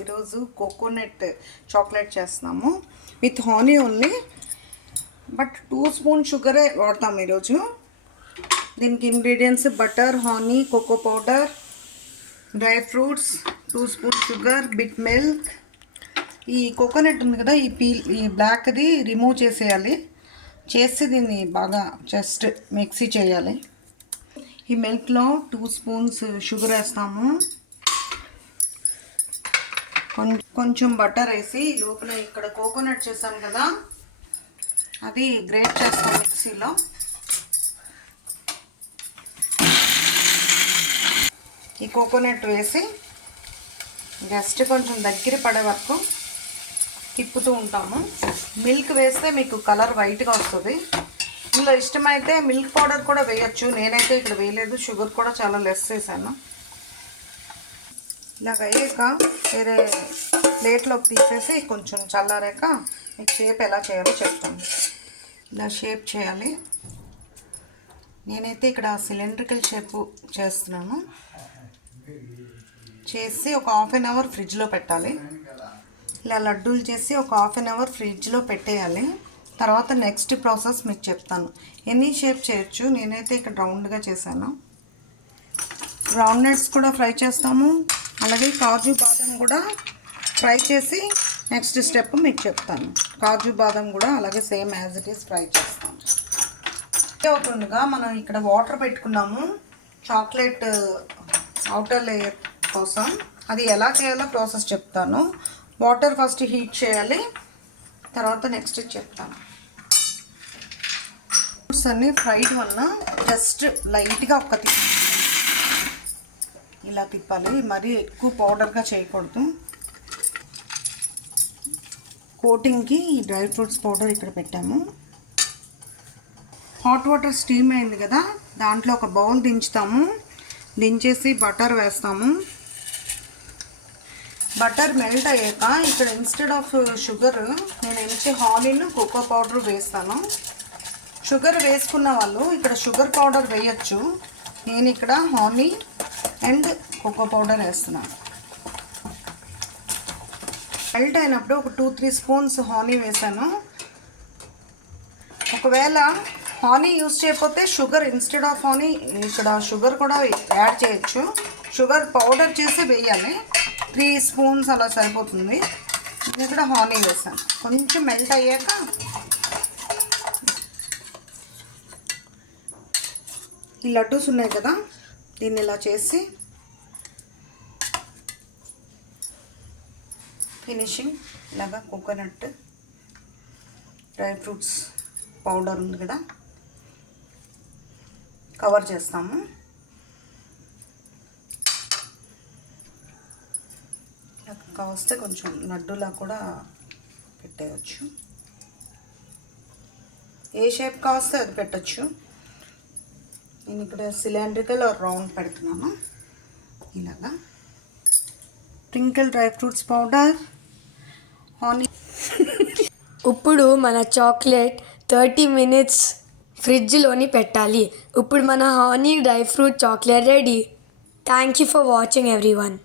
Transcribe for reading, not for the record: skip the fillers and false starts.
ఈరోజు coconut chocolate చేస్తున్నాము with honey only. But 2 spoon షుగరే వాడతాం ఈరోజు. దీనికి ingredients butter, honey, cocoa powder, dry fruits, 2 spoon sugar, bit milk. ఈ కోకోనట్ ఉంది కదా, ఈ బ్లాక్ది రిమూవ్ చేసేయాలి. చేసి దీన్ని బాగా జస్ట్ మిక్సీ చేయాలి. ఈ మిల్క్లో 2 స్పూన్స్ షుగర్ వేస్తాము. కొంచెం బటర్ వేసి లోపల ఇక్కడ కోకోనట్ చేసాం కదా, అది గ్రేట్ చేస్తాం మిక్సీలో. ఈ కోకోనట్ వేసి జస్ట్ కొంచెం దగ్గర పడే వరకు తిప్పుతూ ఉంటాము. మిల్క్ వేస్తే మీకు కలర్ వైట్గా వస్తుంది. ఇందులో ఇష్టమైతే మిల్క్ పౌడర్ కూడా వేయచ్చు. నేనైతే ఇక్కడ వేయలేదు, షుగర్ కూడా చాలా లెస్ వేసాను. ఇలాగ అయ్యాక వేరే ప్లేట్లోకి తీసేసి కొంచెం చల్లారాక మీకు షేప్ ఎలా చేయాలో చెప్తాను. ఇలా షేప్ చేయాలి. నేనైతే ఇక్కడ సిలిండ్రికల్ షేప్ చేస్తున్నాను. చేసి ఒక 1/2 అవర్ ఫ్రిడ్జ్లో పెట్టాలి. ఇలా లడ్డూలు చేసి ఒక 1/2 అవర్ ఫ్రిడ్జ్లో పెట్టేయాలి. తర్వాత నెక్స్ట్ ప్రాసెస్ మీకు చెప్తాను. ఎనీ షేప్ చేయొచ్చు. నేనైతే ఇక్కడ రౌండ్గా చేశాను. రౌండ్ నట్స్ కూడా ఫ్రై చేస్తాము. అలాగే కాజు బాదం కూడా ఫ్రై చేసి నెక్స్ట్ స్టెప్ మీకు చెప్తాను. కాజు బాదం కూడా అలాగే same as it is fry చేస్తాము. అవుతుండగా మనం ఇక్కడ వాటర్ పెట్టుకున్నాము చాక్లెట్ అవుటర్ లేయర్ కోసం. అది ఎలా చేయాలో ప్రాసెస్ చెప్తాను. వాటర్ ఫస్ట్ హీట్ చేయాలి, తర్వాత నెక్స్ట్ చెప్తాను. ఫ్రూట్స్ అన్నీ ఫ్రైడ్ వల్ల జస్ట్ లైట్గా ఇలా తిప్పాలి. మరీ ఎక్కువ పౌడర్గా చేయకూడదు. కోటింగ్కి డ్రై ఫ్రూట్స్ పౌడర్ ఇక్కడ పెట్టాము. హాట్ వాటర్ స్టీమ్ అయింది కదా, దాంట్లో ఒక బౌల్ దించుతాము. దించేసి బటర్ వేస్తాము. బటర్ మెల్ట్ అయ్యాక ఇక్కడ ఇన్స్టెడ్ ఆఫ్ షుగర్ నేను ఎంచి హాలీను కోకో పౌడర్ వేస్తాను. షుగర్ వేసుకున్న వాళ్ళు ఇక్కడ షుగర్ పౌడర్ వేయచ్చు. నేను ఇక్కడ హానీ అండ్ కోకో పౌడర్ వేస్తున్నాను. మెల్ట్ అయినప్పుడు ఒక 2-3 స్పూన్స్ హానీ వేసాను. ఒకవేళ హానీ యూజ్ చేయకపోతే షుగర్ ఇన్స్టెడ్ ఆఫ్ హానీ ఇక్కడ షుగర్ కూడా యాడ్ చేయొచ్చు. షుగర్ పౌడర్ చేసి వేయాలి. 3 స్పూన్స్ అలా సరిపోతుంది. నేను ఇక్కడ హానీ వేసాను. కొంచెం మెల్ట్ అయ్యాక ఈ లడ్డూస్ ఉన్నాయి కదా, దీన్ని ఇలా చేసి ఫినిషింగ్ ఇలాగా కోకోనట్ డ్రై ఫ్రూట్స్ పౌడర్ ఉంది కదా, కవర్ చేస్తాము. కావస్తే కొంచెం లడ్డూలా కూడా పెట్టేయచ్చు. ఏ షేప్ కావస్తే అది పెట్టచ్చు. నేను ఇక్కడ సిలిండ్రికల్ రౌండ్ పెడుతున్నాను. ఇలాగా twinkle dry fruits powder, honey. ఇప్పుడు మన చాక్లెట్ 30 minutes ఫ్రిడ్జ్లోని పెట్టాలి. ఇప్పుడు మన honey dry fruit chocolate ready. Thank you for watching everyone.